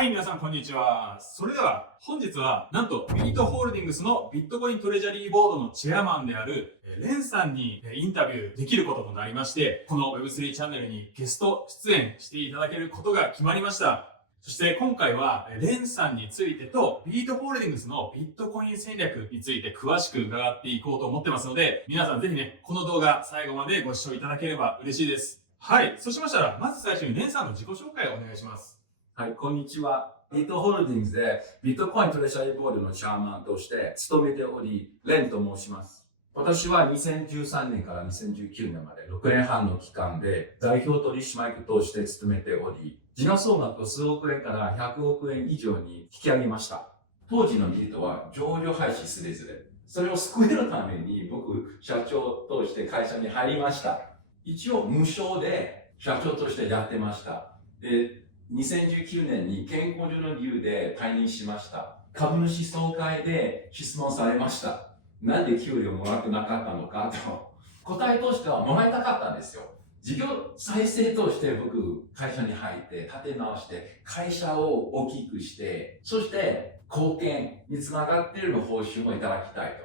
はい、皆さんこんにちは。それでは本日はなんとビートホールディングスのビットコイントレジャリーボードのチェアマンであるレンさんにインタビューできることとなりまして、この Web3 チャンネルにゲスト出演していただけることが決まりました。そして今回はレンさんについてとビートホールディングスのビットコイン戦略について詳しく伺っていこうと思ってますので、皆さんぜひね、この動画最後までご視聴いただければ嬉しいです。はい、そうしましたらまず最初にレンさんの自己紹介をお願いします。はい、こんにちは。ビットホールディングスでビットコイントレジャリーボードのチャーマンとして務めており、レンと申します。私は2013年から2019年まで6年半の期間で代表取締役として務めており、時価総額を数億円から100億円以上に引き上げました。当時のビートは上場廃止すれずれ。それを救えるために僕、社長として会社に入りました。一応無償で社長としてやってました。で2019年に健康上の理由で退任しました。株主総会で質問されました。なんで給料もらってなかったのかと。答えとしてはもらいたかったんですよ。事業再生として僕、会社に入って立て直して、会社を大きくして、そして貢献につながっているの報酬もいただきたい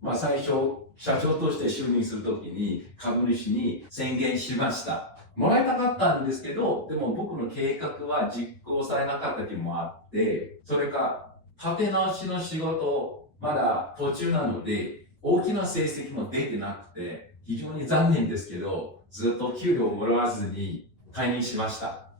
と。最初、社長として就任するときに株主に宣言しました。もらいたかったんですけど、でも僕の計画は実行されなかった時もあって、それか、立て直しの仕事、まだ途中なので、大きな成績も出てなくて、非常に残念ですけど、ずっと給料をもらわずに退任しました。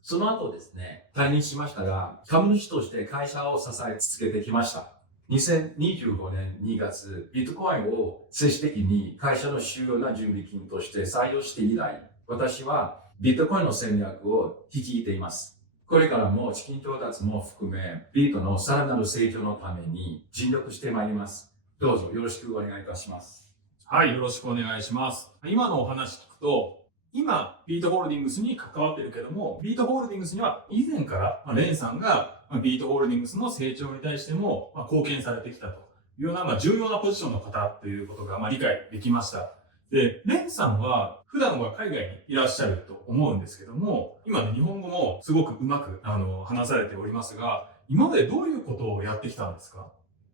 その後ですね、退任しましたが、株主として会社を支え続けてきました。2025年2月、ビットコインを正式的に会社の主要な準備金として採用して以来、私はビットコインの戦略を率いています。これからも資金調達も含め、ビートのさらなる成長のために尽力してまいります。どうぞよろしくお願いいたします。はい、よろしくお願いします。今のお話聞くと、今、ビートホールディングスに関わってるけども、ビートホールディングスには以前から、レンさんがビートホールディングスの成長に対しても貢献されてきたというような重要なポジションの方ということが理解できました。で、レンさんは普段は海外にいらっしゃると思うんですけども、今ね、日本語もすごくうまく話されておりますが、今までどういうことをやってきたんですか？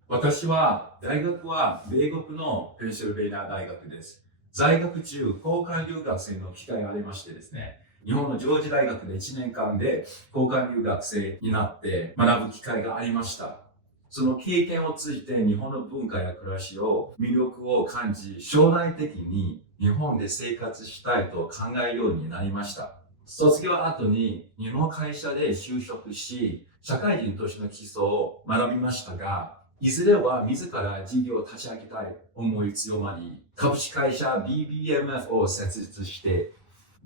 私は、大学は米国のペンシルベニア大学です。在学中、交換留学生の機会がありましてですね、日本のジョージ大学で1年間で交換留学生になって学ぶ機会がありました。その経験を通じて日本の文化や暮らしを魅力を感じ、将来的に日本で生活したいと考えるようになりました。卒業後に日本の会社で就職し、社会人としての基礎を学びましたが、いずれは自ら事業を立ち上げたい思い強まり、株式会社 BBMF を設立して、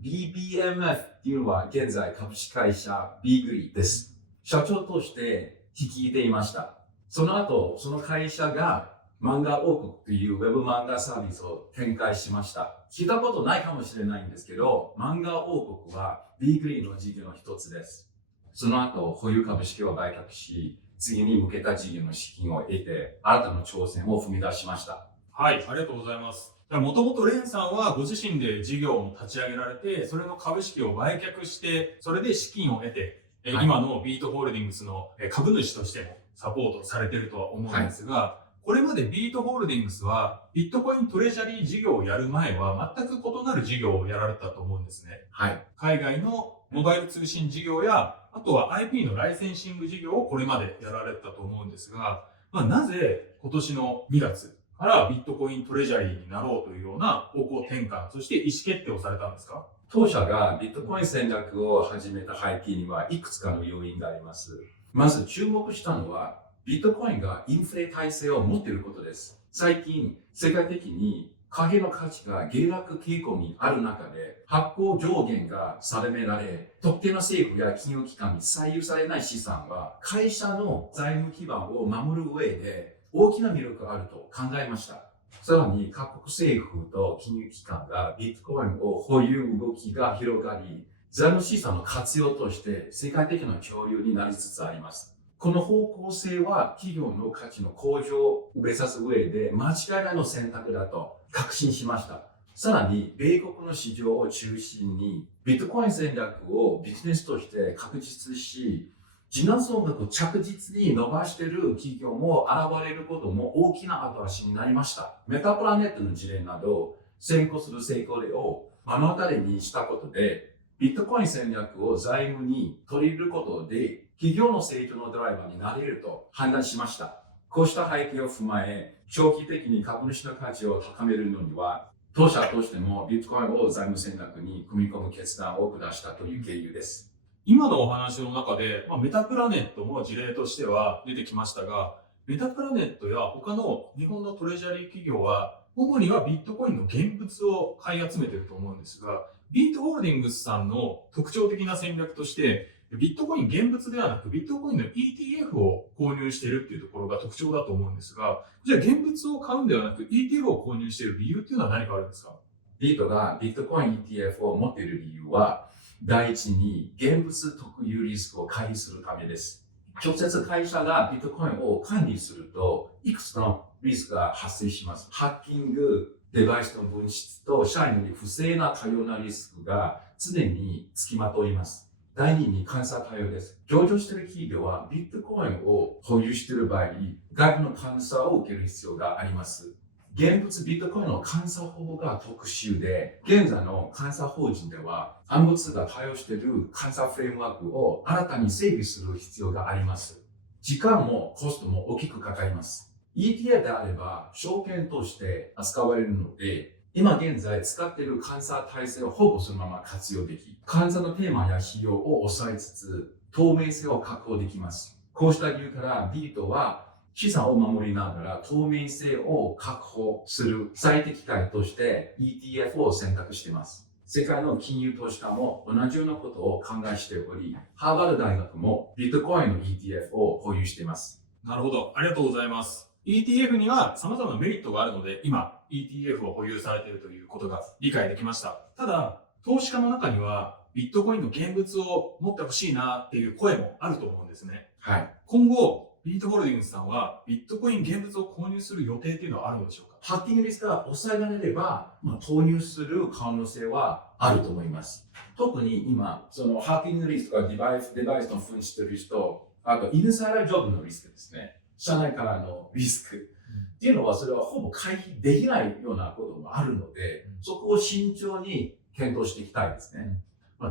BBMF っていうのは現在株式会社 B グリです。社長として率いていました。その後、その会社が漫画王国というウェブ漫画サービスを展開しました。聞いたことないかもしれないんですけど、漫画王国は B グリの事業の一つです。その後、保有株式を売却し、次に向けた事業の資金を得て、新たな挑戦を踏み出しました。はい、ありがとうございます。もともとレンさんはご自身で事業を立ち上げられて、それの株式を売却して、それで資金を得て、はい、今のビートホールディングスの株主としてもサポートされているとは思うんですが、はい、これまでビートホールディングスはビットコイントレジャリー事業をやる前は全く異なる事業をやられたと思うんですね。はい、海外のモバイル通信事業や、あとは IP のライセンシング事業をこれまでやられたと思うんですが、なぜ今年の2月からビットコイントレジャリーになろうというような方向転換、そして意思決定をされたんですか？当社がビットコイン戦略を始めた背景にはいくつかの要因があります。まず注目したのは、ビットコインがインフレ耐性を持っていることです。最近、世界的に貨幣の価値が下落傾向にある中で、発行上限が定められ、特定の政府や金融機関に左右されない資産は、会社の財務基盤を守る上で大きな魅力があると考えました。さらに、各国政府と金融機関がビットコインを保有動きが広がり、財務資産の活用として世界的な潮流になりつつあります。この方向性は企業の価値の向上を目指す上で間違いないの選択だと確信しました。さらに、米国の市場を中心に、ビットコイン戦略をビジネスとして確実し、時価総額を着実に伸ばしている企業も現れることも大きな後押しになりました。メタプラネットの事例など、先行する成功例を目の当たりにしたことで、ビットコイン戦略を財務に取り入れることで、企業の成長のドライバーになれると判断しました。こうした背景を踏まえ、長期的に株主の価値を高めるのには、当社としてもビットコインを財務戦略に組み込む決断を下したという経緯です。今のお話の中で、メタプラネットも事例としては出てきましたが、メタプラネットや他の日本のトレジャリー企業は、主にはビットコインの現物を買い集めていると思うんですが、ビートホールディングスさんの特徴的な戦略として、ビットコイン現物ではなくビットコインの ETF を購入しているっていうところが特徴だと思うんですが、じゃあ現物を買うんではなく ETF を購入している理由っていうのは何かあるんですか？ビートがビットコイン ETF を持っている理由は、第一に現物特有リスクを回避するためです。直接会社がビットコインを管理すると、いくつかのリスクが発生します。ハッキング、デバイスの分室と社員に不正な多様なリスクが常に付きまといます。第二に監査対応です。上場している企業はビットコインを保有している場合に外部の監査を受ける必要があります。現物ビットコインの監査法が特殊で、現在の監査法人では暗物が対応している監査フレームワークを新たに整備する必要があります。時間もコストも大きくかかります。ETF であれば証券として扱われるので、今現在使っている監査体制をほぼそのまま活用でき、監査のテーマや費用を抑えつつ、透明性を確保できます。こうした理由からビートは資産を守りながら透明性を確保する最適解として ETF を選択しています。世界の金融投資家も同じようなことを考えしており、ハーバード大学もビットコインの ETF を保有しています。なるほど。ありがとうございます。ETF には様々なメリットがあるので、今 ETF を保有されているということが理解できました。ただ、投資家の中にはビットコインの現物を持ってほしいなっていう声もあると思うんですね。はい。今後、ビートホールディングスさんはビットコイン現物を購入する予定っていうのはあるのでしょうか？ハッキングリスクが抑えられれば、投入する可能性はあると思います。特に今、そのハッキングリスクがデバイスの紛失リスクと、あとインサイダージョブのリスクですね。社内からのリスク。っていうのは、それはほぼ回避できないようなこともあるので、そこを慎重に検討していきたいですね。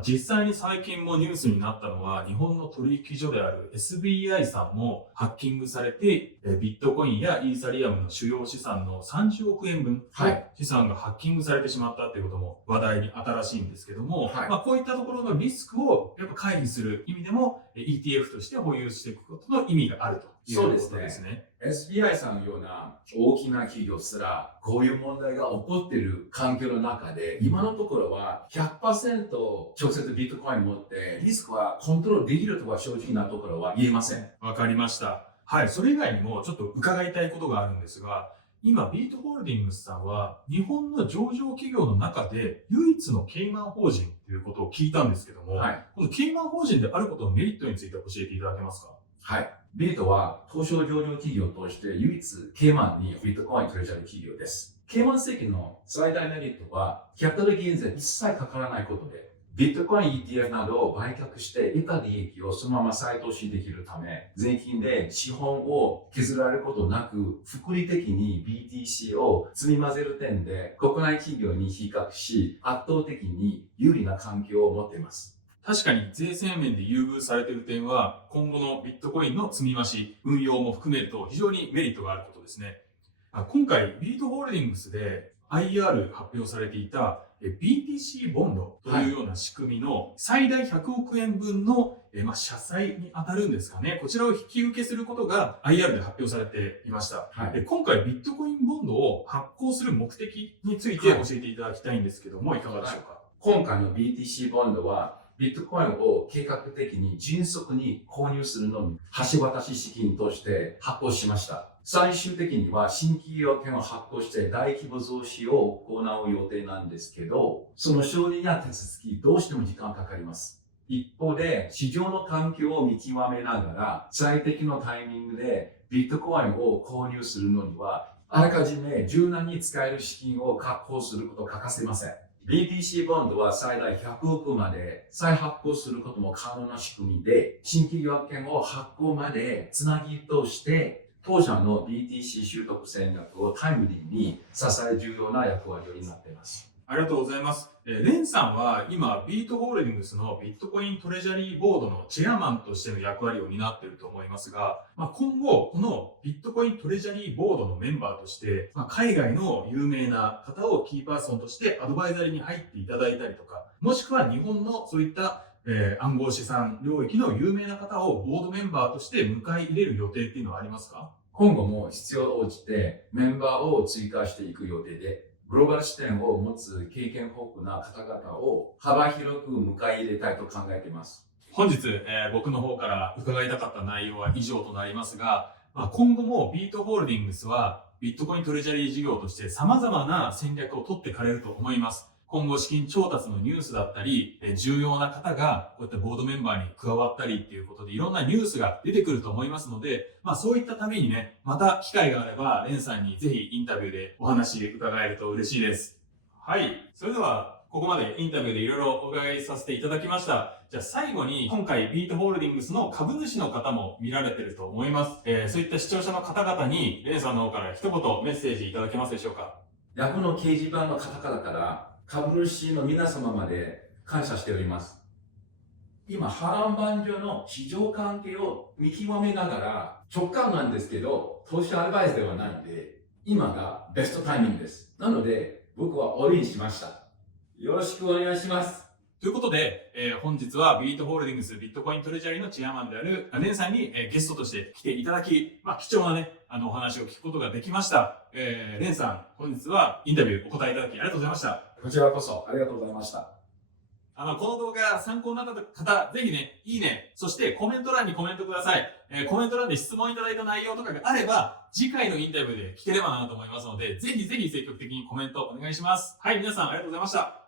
実際に最近もニュースになったのは、日本の取引所である SBI さんもハッキングされて、ビットコインやイーサリアムの主要資産の30億円分の資産がハッキングされてしまったということも話題に新しいんですけども、こういったところのリスクをやっぱ回避する意味でも ETF として保有していくことの意味があるということですね。SBI さんのような大きな企業すら、こういう問題が起こっている環境の中で、今のところは 100% 直接ビットコイン持って、リスクはコントロールできるとは正直なところは言えません。わかりました。はい、それ以外にもちょっと伺いたいことがあるんですが、今、ビートホールディングスさんは、日本の上場企業の中で唯一のケイマン法人ということを聞いたんですけども、このケイマン法人であることのメリットについて教えていただけますか？はい。ビートは東証上場企業として唯一ケイマンにビットコイントレジャリー企業です。ケイマン石の最大メリットは、キャピタルゲイン税一切かからないことで、ビットコイン ETF などを売却して得た利益をそのまま再投資できるため、税金で資本を削られることなく、複利的に BTC を積み混ぜる点で国内企業に比較し、圧倒的に有利な環境を持っています。確かに税制面で優遇されている点は、今後のビットコインの積み増し、運用も含めると非常にメリットがあることですね。今回、ビートホールディングスで IR 発表されていた BTC ボンドというような仕組みの最大100億円分の社債に当たるんですかね。こちらを引き受けすることが IR で発表されていました。今回ビットコインボンドを発行する目的について教えていただきたいんですけども、いかがでしょうか？今回の BTC ボンドはビットコインを計画的に迅速に購入するのに橋渡し資金として発行しました。最終的には新企業権を発行して大規模増資を行う予定なんですけど、その承認や手続きどうしても時間かかります。一方で市場の環境を見極めながら最適のタイミングでビットコインを購入するのにはあらかじめ柔軟に使える資金を確保すること欠かせません。BTC ボンドは最大100億まで再発行することも可能な仕組みで、新規予約権を発行までつなぎとして、当社の BTC 習得戦略をタイムリーに支える重要な役割を担っています。ありがとうございます。レンさんは今、ビートホールディングスのビットコイントレジャリーボードのチェアマンとしての役割を担っていると思いますが、今後、このビットコイントレジャリーボードのメンバーとして、海外の有名な方をキーパーソンとしてアドバイザリーに入っていただいたりとか、もしくは日本のそういった暗号資産領域の有名な方をボードメンバーとして迎え入れる予定っていうのはありますか？今後も必要応じてメンバーを追加していく予定で、グローバル視点を持つ経験豊富な方々を幅広く迎え入れたいと考えています。本日、僕の方から伺いたかった内容は以上となりますが、今後もビートホールディングスはビットコイントレジャリー事業として様々な戦略を取ってかれると思います。今後資金調達のニュースだったり、重要な方がこういったボードメンバーに加わったりっていうことでいろんなニュースが出てくると思いますので、そういったためにね、また機会があれば、レンさんにぜひインタビューでお話伺えると嬉しいです。はい。それでは、ここまでインタビューでいろいろお伺いさせていただきました。じゃあ最後に、今回ビートホールディングスの株主の方も見られてると思います。そういった視聴者の方々に、レンさんの方から一言メッセージいただけますでしょうか？役の掲示板の方々から株主の皆様まで感謝しております。今、波乱万丈の市場関係を見極めながら、直感なんですけど、投資アドバイスではないんで、今がベストタイミングです。なので、僕はオールインしました。よろしくお願いします。ということで、本日はビートホールディングスビットコイントレジャリーのチェアマンであるレンさんに、ゲストとして来ていただき、貴重なね、お話を聞くことができました。レンさん、本日はインタビューお答えいただきありがとうございました。こちらこそありがとうございました。この動画参考になった方、ぜひね、いいね、そしてコメント欄にコメントください。コメント欄で質問いただいた内容とかがあれば、次回のインタビューで聞ければなと思いますので、ぜひぜひ積極的にコメントお願いします。はい、皆さんありがとうございました。